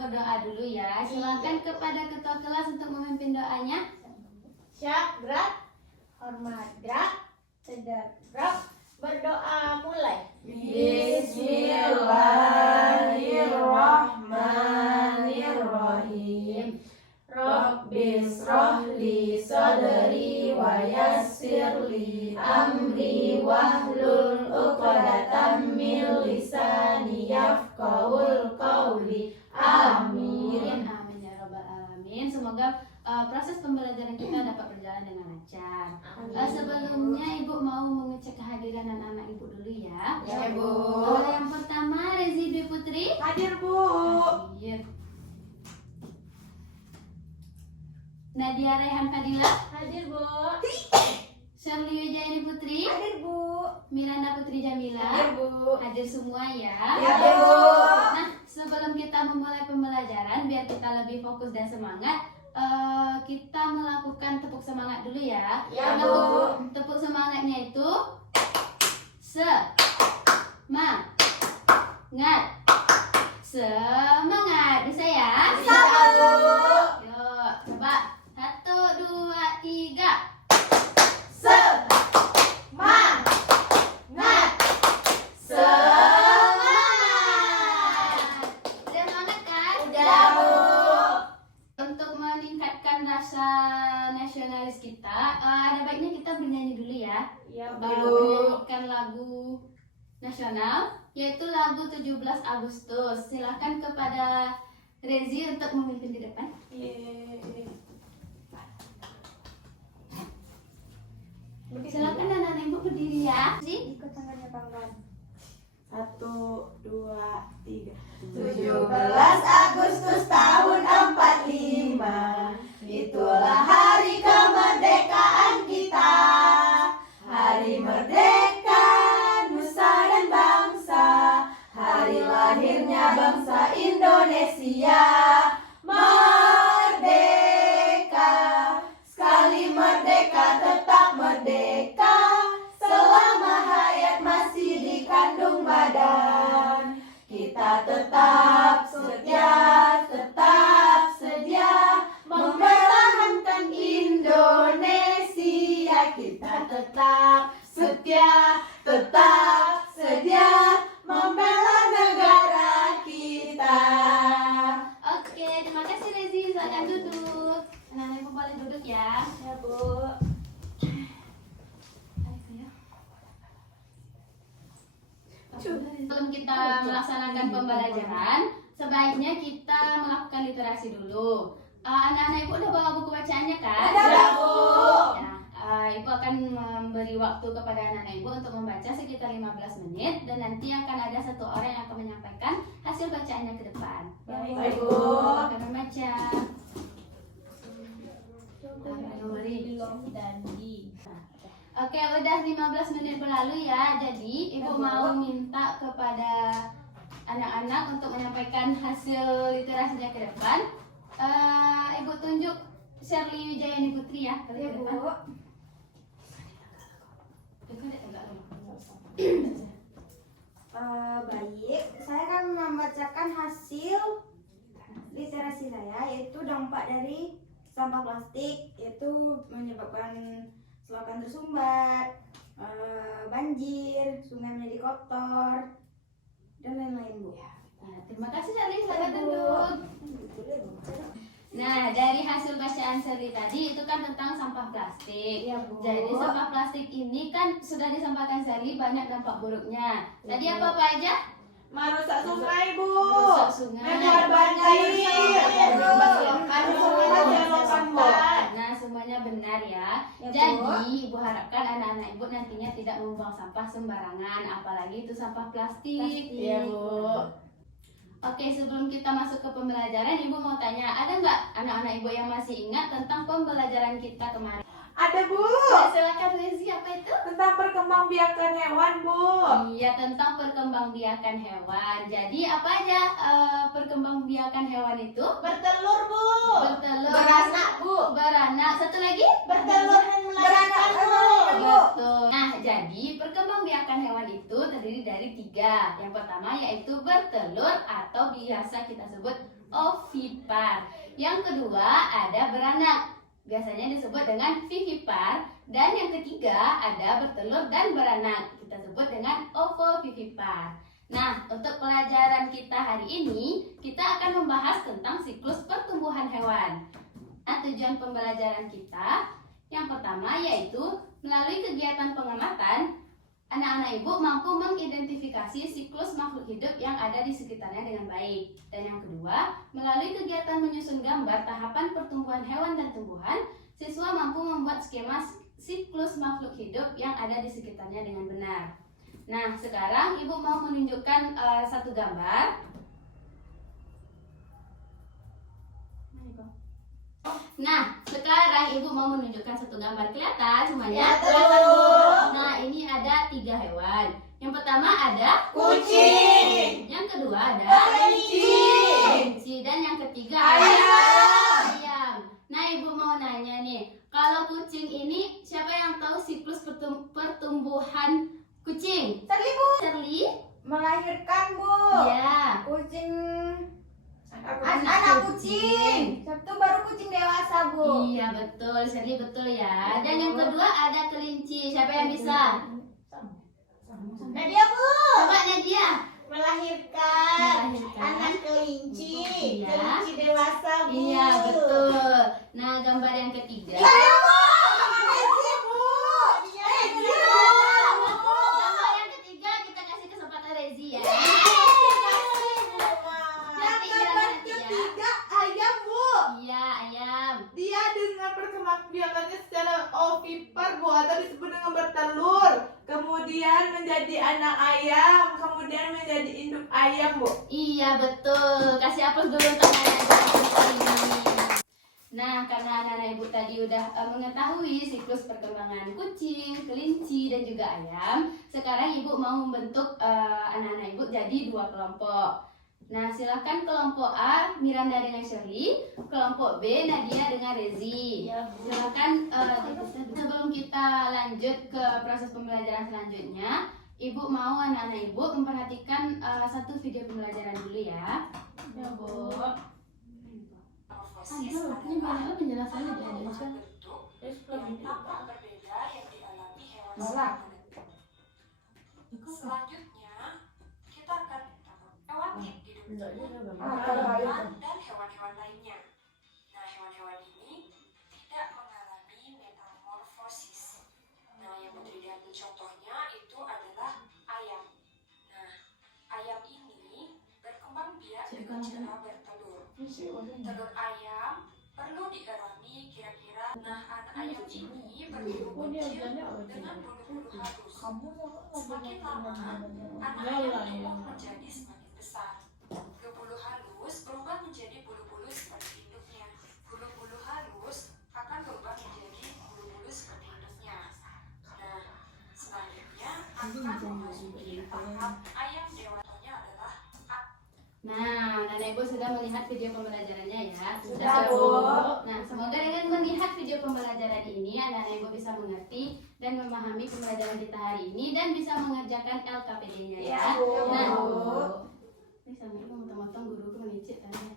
berdoa dulu ya. Silakan kepada ketua kelas untuk memimpin doanya. Siap, gerak. Hormat, gerak. Tegak, gerak. Berdoa mulai. Bismillahirrahmanirrahim. Rabbis rohli sadri wa yassirli amri wahlul uqdatam min lisani yafqahul qawli. Amin. Amin ya rabbal alamin. Semoga proses pembelajaran kita dapat berjalan dengan lancar. Sebelumnya Ibu mau mengecek kehadiran anak-anak Ibu dulu ya. Ya, Bu. Yang pertama Rezi Dwi Putri. Hadir, Bu. Hadir. Nadia Rehan Fadila. Hadir, Bu. Shirley Wijayani Putri. Hadir, Bu. Miranda Putri Jamila. Hadir, Bu. Hadir semua ya. Ya, Bu. Nah, sebelum kita memulai pembelajaran, biar kita lebih fokus dan semangat, kita melakukan tepuk semangat dulu ya. Ya, Nah, Bu. tepuk semangatnya itu semangat. Semangat. Bisa ya? Bisa, Bu. Yuk, coba. 1, 2, 3. Semangat. Udah semangat kan? Udah, Bu. Untuk meningkatkan rasa nasionalis kita, ada baiknya kita bernyanyi dulu ya. Ya, Menyanyikan lagu nasional, yaitu lagu 17 Agustus. Silakan kepada Rezi untuk memimpin di depan. Silakan anak-anak Ibu berdiri ya. Rezi. Ikut tangannya Banggan. 1, 2, 3. 17 Agustus tahun 45, itulah hari kemerdekaan kita. Hari merdeka nusa dan bangsa, hari lahirnya bangsa Indonesia. Merdeka, sekali merdeka tetap merdeka, selama hayat masih dikandung badan. Kita tetap setia membela hantam Indonesia. Kita tetap setia membela negara kita. Oke, terima kasih Rezi. Silakan duduk. Anak-anak Ibu boleh duduk ya. Ya, Bu. Sebelum kita melaksanakan pembelajaran, sebaiknya kita melakukan literasi dulu. Anak-anak Ibu udah bawa buku bacaannya kan? Ada, Bu. Nah, Ibu akan memberi waktu kepada anak-anak Ibu untuk membaca sekitar 15 menit, dan nanti akan ada satu orang yang akan menyampaikan hasil bacaannya ke depan. Baik, Bu. Akan membaca. Oke, udah 15 menit berlalu ya. Jadi Ibu mau minta kepada anak-anak untuk menyampaikan hasil literasinya ke depan. Ibu tunjuk Shirley Wijayani Putri ya ke Ya, Bu. depan. Baik, saya akan membacakan hasil literasi saya, yaitu dampak dari sampah plastik, yaitu menyebabkan selokan tersumbat, banjir, sungai menjadi kotor, dan lain-lain, Bu. Ya, terima kasih Shirley, selamat Bu. duduk. Nah, dari hasil bacaan Shirley tadi itu kan tentang sampah plastik. Iya, Bu. Jadi sampah plastik ini kan sudah disampaikan Shirley banyak dampak buruknya. Tadi Bu. apa aja? Merusak sungai, Bu. Merusak sungai. Membuat banjir. Nah, semuanya benar ya. Ya, Bu. Jadi, Ibu harapkan anak-anak Ibu nantinya tidak membuang sampah sembarangan, apalagi itu sampah plastik. Iya, Bu. Oke, sebelum kita masuk ke pembelajaran, Ibu mau tanya, ada nggak anak-anak Ibu yang masih ingat tentang pembelajaran kita kemarin? Ada, Bu. Ya, silakan Rezi, apa itu? Tentang perkembangbiakan hewan, Bu. Iya, tentang perkembangbiakan hewan. Jadi apa aja perkembangbiakan hewan itu? Bertelur, Bu. Bertelur. Beranak, Bu. Beranak. Satu lagi? Bertelur dan melahirkan, Bu. Betul. Nah, jadi perkembangbiakan hewan itu terdiri dari 3. Yang pertama yaitu bertelur atau biasa kita sebut ovipar. Yang kedua ada beranak, biasanya disebut dengan vivipar. Dan yang ketiga ada bertelur dan beranak, kita sebut dengan ovovivipar. Nah, untuk pelajaran kita hari ini, kita akan membahas tentang siklus pertumbuhan hewan. Nah, tujuan pembelajaran kita yang pertama yaitu melalui kegiatan pengamatan, anak-anak ibu mampu mengidentifikasi siklus makhluk hidup yang ada di sekitarnya dengan baik. Dan yang kedua, melalui kegiatan menyusun gambar tahapan pertumbuhan hewan dan tumbuhan, siswa mampu membuat skema siklus makhluk hidup yang ada di sekitarnya dengan benar. Nah, sekarang ibu mau menunjukkan satu gambar. Nah, sekarang ibu mau menunjukkan satu gambar, kelihatan semuanya? Kelihatan, Bu. Nah, ini ada 3 hewan. Yang pertama ada Kucing. yang kedua ada Kelinci. dan yang ketiga Ayam. ayam. Nah, ibu mau nanya nih, kalau kucing ini siapa yang tahu siklus pertumbuhan kucing? Tadi Bu Charlie? melahirkan Bu. Ya. Kucing Anak anak kucing. Sabtu baru kucing dewasa Bu. Iya, betul. Charlie betul ya. Dan yang kedua ada kelinci. Siapa yang bisa? Nadia, Bu. Coba Nadia. Melahirkan Melahirkan. anak kelinci. Iya. Kelinci dewasa, Bu. Iya, betul. Nah, gambar yang ketiga. Iya, Bu. Kelinci, Bu. Iya, Bu. Gambar yang ketiga kita kasih kesempatan Rezi ya. Yang ketiga ayam, Bu. Iya, ayam. Dia dengan perkembangbiakannya secara ovipar, Bu, atau disebut dengan bertelur. Kemudian menjadi anak ayam, kemudian menjadi induk ayam, Bu. Iya, betul. Kasih aplaus dulu untuk anak-anak ini. Nah, karena anak-anak ibu tadi udah mengetahui siklus perkembangan kucing, kelinci, dan juga ayam, sekarang ibu mau membentuk anak-anak ibu jadi 2 kelompok. Nah, silakan kelompok A, Miranda dengan Shirley, kelompok B, Nadia dengan Rezi. Silakan sebelum kita lanjut ke proses pembelajaran selanjutnya, ibu mau anak-anak ibu memperhatikan satu video pembelajaran dulu ya. Ya, Bu. Penjelasannya di Indonesia. Tampak berbeda yang dialami hewan Malah. selanjutnya kita akan hewan hidup dan hewan-hewan lainnya. Nah, hewan-hewan ini tidak mengalami metamorfosis. Nah, yang Putri diambil contohnya itu adalah ayam. Nah, ayam ini berkembang biak dengan cara bertelur. Telur ayam perlu dierami kira-kira. Nah, anak ayam ini berbulu kecil dengan bulu-bulu halus. Semakin lama, anak ayam tumbuh menjadi semakin besar. Bulu-bulu halus berubah menjadi bulu-bulu seperti induknya. Bulu-bulu halus akan berubah menjadi bulu-bulu seperti induknya. Nah, selanjutnya akan memasuki tahap ayam dewasanya adalah Nah, Nana Ibu sudah melihat video pembelajarannya ya? Sudah, Bu. Nah, semoga dengan melihat video pembelajaran ini, anak-anak Ibu bisa mengerti dan memahami pembelajaran kita hari ini dan bisa mengerjakan LKPD-nya ya. Ya, Bu. Nah, ini sama Ibu motong-motong guruku menicit tadi.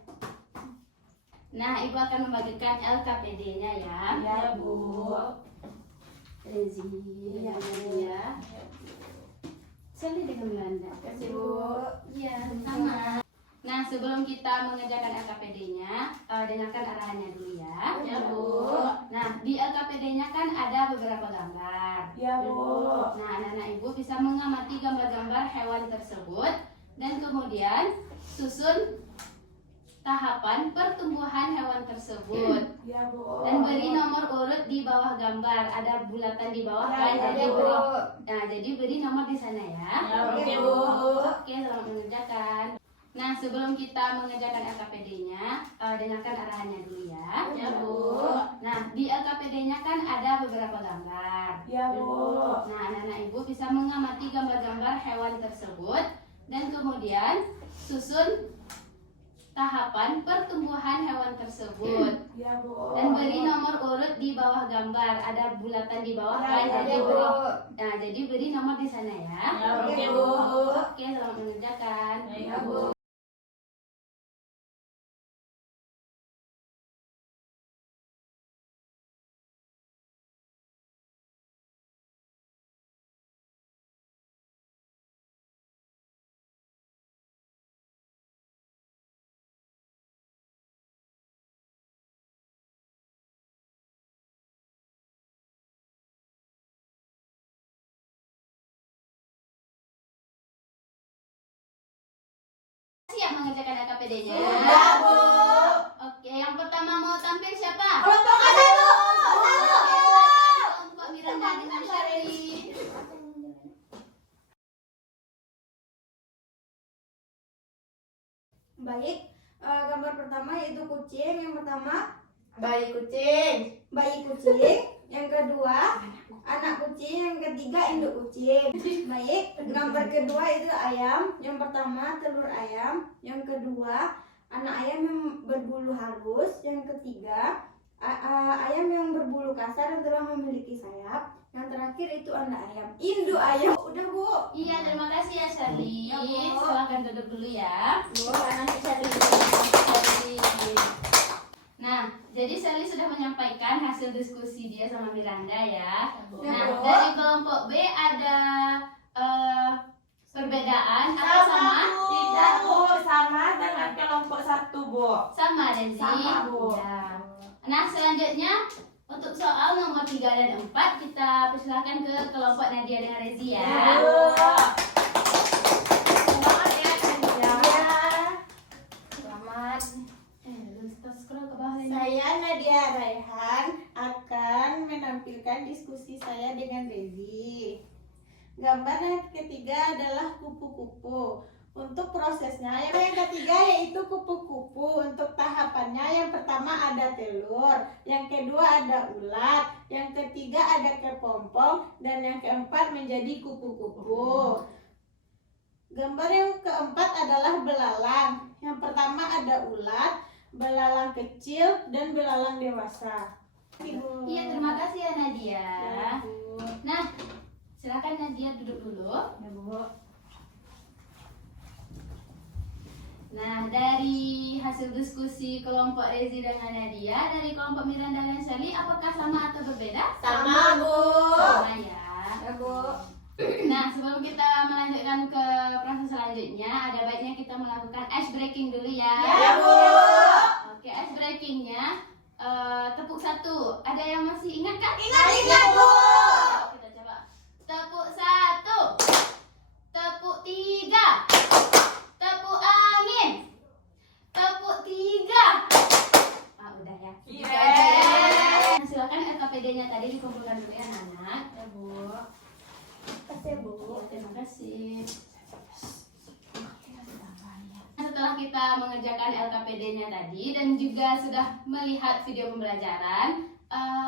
Nah, Ibu akan membagikan LKPD-nya ya. Ya, Bu. Rezi, ya, ya. Sally dengan Belanda. Kasih Bu. Iya, sama. Nah, sebelum kita mengerjakan LKPD-nya, dengarkan arahannya dulu ya. Ya, Bu. Nah, di LKPD-nya kan ada beberapa gambar. Ya, Bu. Nah, anak-anak ibu bisa mengamati gambar-gambar hewan tersebut dan kemudian susun tahapan pertumbuhan hewan tersebut Ya, Bu. dan beri nomor urut di bawah gambar. Ada bulatan di bawah kan? Ya, Jadi Bu. beri, nah, jadi beri nomor di sana ya. Ya, Oke, Bu. Oke, selamat mengerjakan. Nah, sebelum kita mengerjakan LKPD-nya, dengarkan arahannya dulu ya. Ya, Bu. Nah, di LKPD-nya kan ada beberapa gambar. Ya, Bu. Nah, anak-anak ibu bisa mengamati gambar-gambar hewan tersebut dan kemudian susun tahapan pertumbuhan hewan tersebut Ya, Bu. dan beri nomor urut di bawah gambar. Ada bulatan di bawah kan? Ya, Jadi Bu. beri, nah, jadi beri nomor di sana ya. Ya, oke, Bu. Oke, selamat mengerjakan. Ya, Bu. Siap mengerjakan LKPD-nya? Sudah, Bu. Oke, yang pertama mau tampil siapa? Kelompok A satu. Kelompok Miranda dengan Shirley. Baik, gambar pertama yaitu kucing. Yang pertama Bayi kucing. bayi kucing, yang kedua anak kucing, yang ketiga induk kucing. Baik, gambar kedua itu ayam. Yang pertama telur ayam, yang kedua anak ayam yang berbulu halus, yang ketiga ayam yang berbulu kasar dan telah memiliki sayap. Yang terakhir itu anak ayam, induk ayam. Udah, Bu. Iya, terima kasih ya Shirley. Ya, Bu. Silakan duduk dulu ya. Nah, jadi Sally sudah menyampaikan hasil diskusi dia sama Miranda ya. Nah, Bu. dari kelompok B ada perbedaan apa sama? Tidak, Bu. Sama dengan kelompok 1, Bu. Sama, Renzi. Sama, Bu. Ya. Nah, selanjutnya untuk soal nomor 3 dan 4 kita persilakan ke kelompok Nadia dengan Rezi ya. Selamat ya, Nadia. Selamat. Scroll ke bawah Renzi. Saya Nadia Raihan akan menampilkan diskusi saya dengan Rezi. Gambar yang ketiga adalah kupu-kupu. Untuk prosesnya, yang ketiga yaitu kupu-kupu. Untuk tahapannya, yang pertama ada telur, yang kedua ada ulat, yang ketiga ada kepompong, dan yang keempat menjadi kupu-kupu. Gambar yang keempat adalah belalang. Yang pertama ada ulat, belalang kecil, dan belalang dewasa. Ibu. Iya, terima kasih ya Nadia. Ya, Bu. Nah, silakan Nadia duduk dulu. Ya, Bu. Nah, dari hasil diskusi kelompok Rezi dengan Nadia, dari kelompok Miranda dan Sally, apakah sama atau berbeda? Sama, Bu. Sama ya. Ya, Bu. Nah, sebelum kita melanjutkan ke proses selanjutnya, ada baiknya kita melakukan ice breaking dulu ya. Ya, Bu. Oke, ice breakingnya tepuk 1. Ada yang masih ingat kan? Ingat, Bu. Kita coba. Tepuk 1. Tepuk 3. Tepuk angin. Tepuk 3. Ah, udah ya. Yeay. Nah, silakan LKPD-nya tadi dikumpulkan dulu ya, anak. Ya, Bu. Ya, terima kasih. Setelah kita mengerjakan LKPD-nya tadi dan juga sudah melihat video pembelajaran,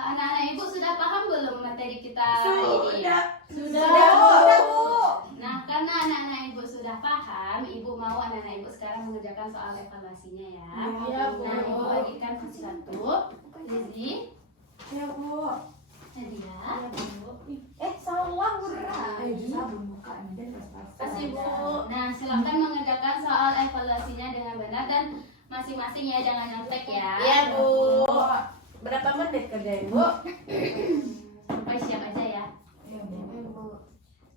anak-anak ibu sudah paham belum materi kita hari ini? Sudah, Bu. Nah, karena anak-anak ibu sudah paham, ibu mau anak-anak ibu sekarang mengerjakan soal evaluasinya ya. Ya, Bu. Nah, ibu bagikan satu-satu. Lizzy, Ya, Bu. Nadia, Salah, Bu. kasih Bu. Nah, silakan mengerjakan soal evaluasinya dengan benar dan masing-masing ya, jangan nyontek ya. Iya, Bu. Berapa menit kerjain, Bu? Sampai siap aja ya.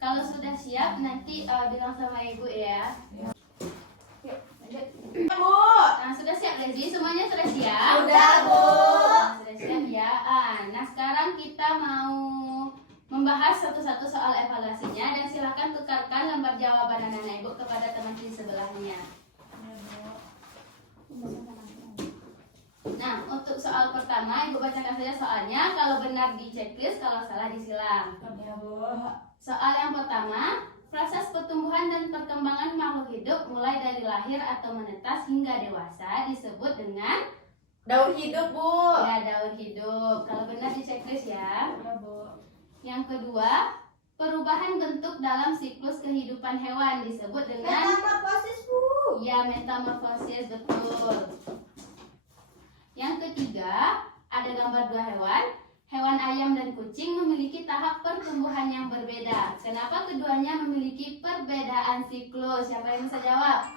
Kalau sudah siap nanti bilang sama ibu ya. Yuk, lanjut. Bu. Nah, sudah siap Lezi? Semuanya sudah siap? Sudah, Bu. Nah, sudah siap ya. Nah, sekarang kita mau membahas satu-satu soal evaluasinya dan silakan tukarkan lembar jawaban anak-anak ibu kepada teman di sebelahnya. Nah, untuk soal pertama ibu bacakan saja soalnya. Kalau benar di checklist, kalau salah disilang. Soal yang pertama, proses pertumbuhan dan perkembangan makhluk hidup mulai dari lahir atau menetas hingga dewasa disebut dengan Daur hidup, Bu. ya daur hidup. Kalau benar di checklist ya. Yang kedua, perubahan bentuk dalam siklus kehidupan hewan disebut dengan Metamorfosis, Bu. ya metamorfosis, betul. Yang ketiga, ada gambar dua hewan. Hewan ayam dan kucing memiliki tahap pertumbuhan yang berbeda. Kenapa keduanya memiliki perbedaan siklus? Siapa yang bisa jawab?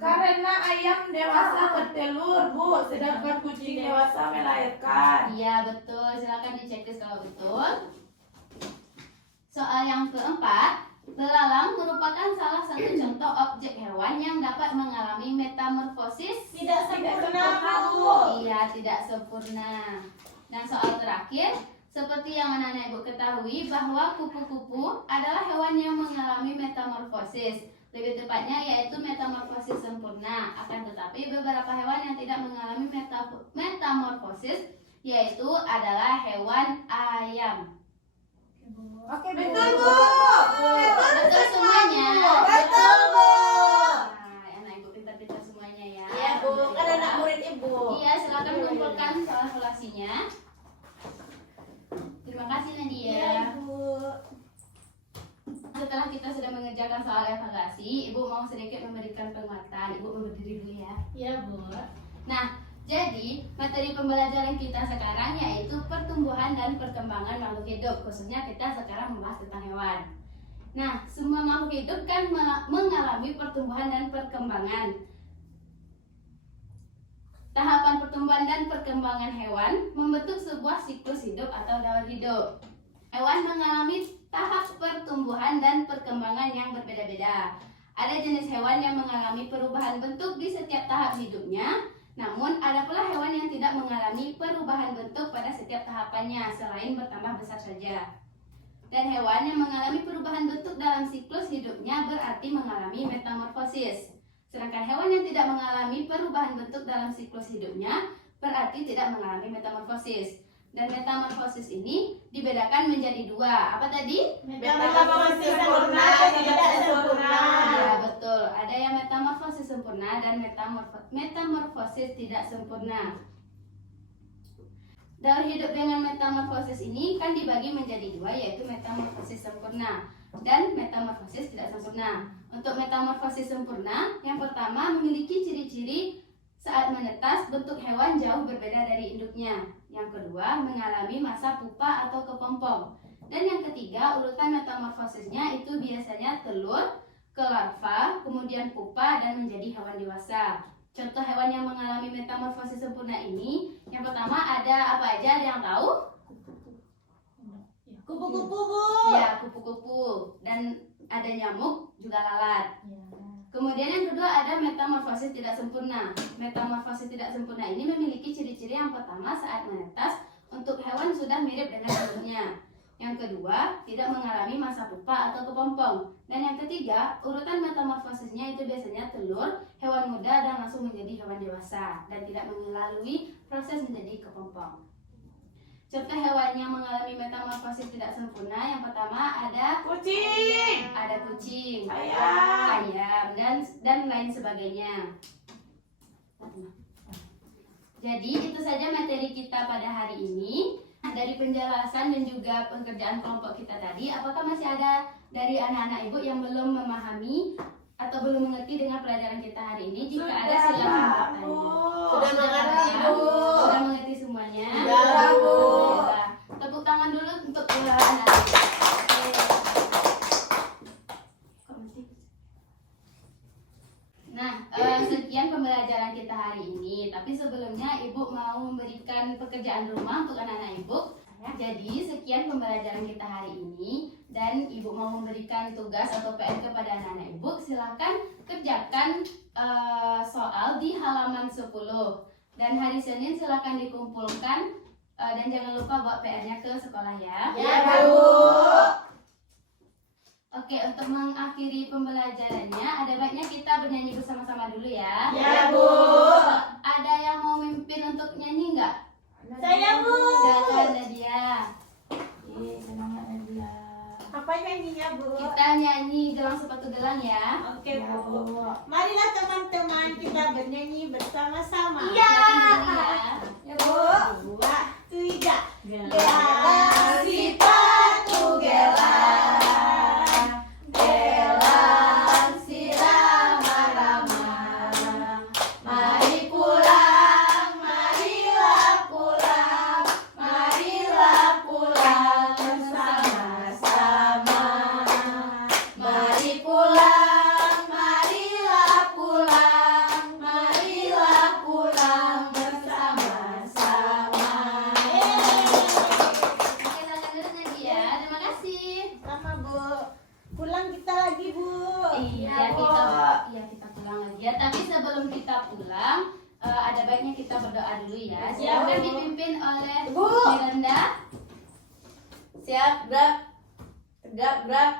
Karena ayam dewasa bertelur, Bu, sedangkan kucing dewasa melahirkan. Iya, betul. Silakan di checklist kalau betul. Soal yang keempat, belalang merupakan salah satu contoh objek hewan yang dapat mengalami metamorfosis. Tidak sempurna, Bu. Iya, tidak sempurna. Dan soal terakhir, seperti yang anak-anak ibu ketahui bahwa kupu-kupu adalah hewan yang mengalami metamorfosis. Lebih tepatnya yaitu metamorfosis sempurna. Akan tetapi beberapa hewan yang tidak mengalami metamorfosis yaitu adalah hewan ayam. Oke, Bu. Betul, Bu. Betul semuanya. Betul, Bu. Nah, anak ibu pintar-pintar semuanya ya. Iya Bu, kan anak murid ibu. Iya, silakan kumpulkan soal evaluasinya. Terima kasih Nadia. Iya Bu. Setelah kita sudah mengerjakan soal evaluasi, Ibu mau sedikit memberikan penguatan. Ibu mau berdiri dulu ya. Iya Bu. Nah, jadi materi pembelajaran kita sekarang yaitu pertumbuhan dan perkembangan makhluk hidup. Khususnya kita sekarang membahas tentang hewan. Nah, semua makhluk hidup kan mengalami pertumbuhan dan perkembangan. Tahapan pertumbuhan dan perkembangan hewan membentuk sebuah siklus hidup atau daur hidup. Hewan mengalami tahap pertumbuhan dan perkembangan yang berbeda-beda. Ada jenis hewan yang mengalami perubahan bentuk di setiap tahap hidupnya, namun ada pula hewan yang tidak mengalami perubahan bentuk pada setiap tahapannya selain bertambah besar saja. Dan hewan yang mengalami perubahan bentuk dalam siklus hidupnya berarti mengalami metamorfosis. Sedangkan hewan yang tidak mengalami perubahan bentuk dalam siklus hidupnya berarti tidak mengalami metamorfosis. Dan metamorfosis ini dibedakan menjadi dua. Apa tadi? Metamorfosis sempurna dan tidak sempurna. Ya, betul. Ada yang metamorfosis sempurna dan metamorfosis tidak sempurna. Daur hidup dengan metamorfosis ini kan dibagi menjadi dua, yaitu metamorfosis sempurna dan metamorfosis tidak sempurna. Untuk metamorfosis sempurna, yang pertama memiliki ciri-ciri saat menetas bentuk hewan jauh berbeda dari induknya. Yang kedua, mengalami masa pupa atau kepompong. Dan yang ketiga, urutan metamorfosisnya itu biasanya telur, ke larva, kemudian pupa, dan menjadi hewan dewasa. Contoh hewan yang mengalami metamorfosis sempurna ini, yang pertama ada apa aja, ada yang tahu? Kupu-kupu Bu. Ya, kupu-kupu. Dan ada nyamuk, juga lalat. Kemudian yang kedua ada metamorfosis tidak sempurna. Metamorfosis tidak sempurna ini memiliki ciri-ciri yang pertama saat menetas untuk hewan sudah mirip dengan induknya. Yang kedua, tidak mengalami masa pupa atau kepompong. Dan yang ketiga, urutan metamorfosisnya itu biasanya telur, hewan muda, dan langsung menjadi hewan dewasa. Dan tidak melalui proses menjadi kepompong. Contoh hewan yang mengalami metamorfosis tidak sempurna, yang pertama ada Kucing. ayam, dan lain sebagainya. Jadi itu saja materi kita pada hari ini. Dari penjelasan dan juga pekerjaan kelompok kita tadi, apakah masih ada dari anak-anak ibu yang belum memahami atau belum mengerti dengan pelajaran kita hari ini? Jika ada silakan bertanya. Sudah mengerti Bu. Sudah mengerti semuanya? Sudah, Bu. Alhamdulillah. Tepuk tangan dulu untuk anak-anak. Nah, sekian pembelajaran kita hari ini. Tapi sebelumnya Ibu mau memberikan pekerjaan rumah untuk anak-anak Ibu. Jadi sekian pembelajaran kita hari ini. Dan Ibu mau memberikan tugas atau PR kepada anak-anak Ibu. Silakan kerjakan soal di halaman 10. Dan hari Senin silakan dikumpulkan. Dan jangan lupa bawa PR-nya ke sekolah ya. Ya Bu. Oke, untuk mengakhiri pembelajarannya, ada baiknya kita bernyanyi bersama-sama dulu ya. Ya Bu. Ada yang mau mimpin untuk nyanyi nggak? Saya Bu. Silakan Nadia. Semangat Nadia. Apa nyanyinya Bu? Kita nyanyi gelang sepatu gelang ya. Oke Bu. Marilah teman-teman kita bernyanyi bersama-sama. Silakan nyanyi ya. Ya Bu. 2, 3. Gelang sepatu gelang, gelang si ramah-ramah. Mari pulang, marilah pulang, marilah pulang bersama-sama. Mari pulang, marilah pulang, marilah pulang bersama-sama. Oke, silakan duduk Nadia. Terima kasih. Sama Bu. Pulang kita lagi Bu. Iya, kita pulang lagi ya. Tapi sebelum kita pulang, ada baiknya kita berdoa dulu ya. Silakan dipimpin oleh Bu. Miranda. Siap, gerak, tegak, gerak,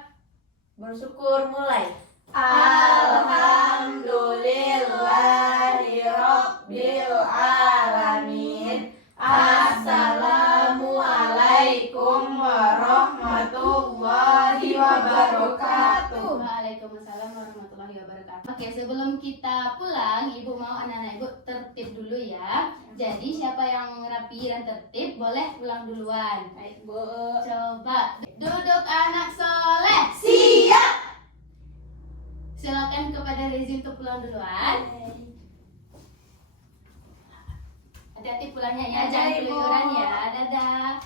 bersyukur, mulai. Alhamdulillahirabbil alamin. Assalamualaikum warahmatullahi wabarakatuh. Waalaikumsalam warahmatullahi wabarakatuh. Oke, sebelum kita pulang, Ibu mau anak-anak Ibu tertib dulu ya. Jadi siapa yang rapi dan tertib boleh pulang duluan. Baik, Bu. Coba duduk anak soleh. Siap. Silakan kepada Rezi untuk pulang duluan. Hati-hati pulangnya ya, Dadah, jangan Ibu. keluyuran ya. Dadah.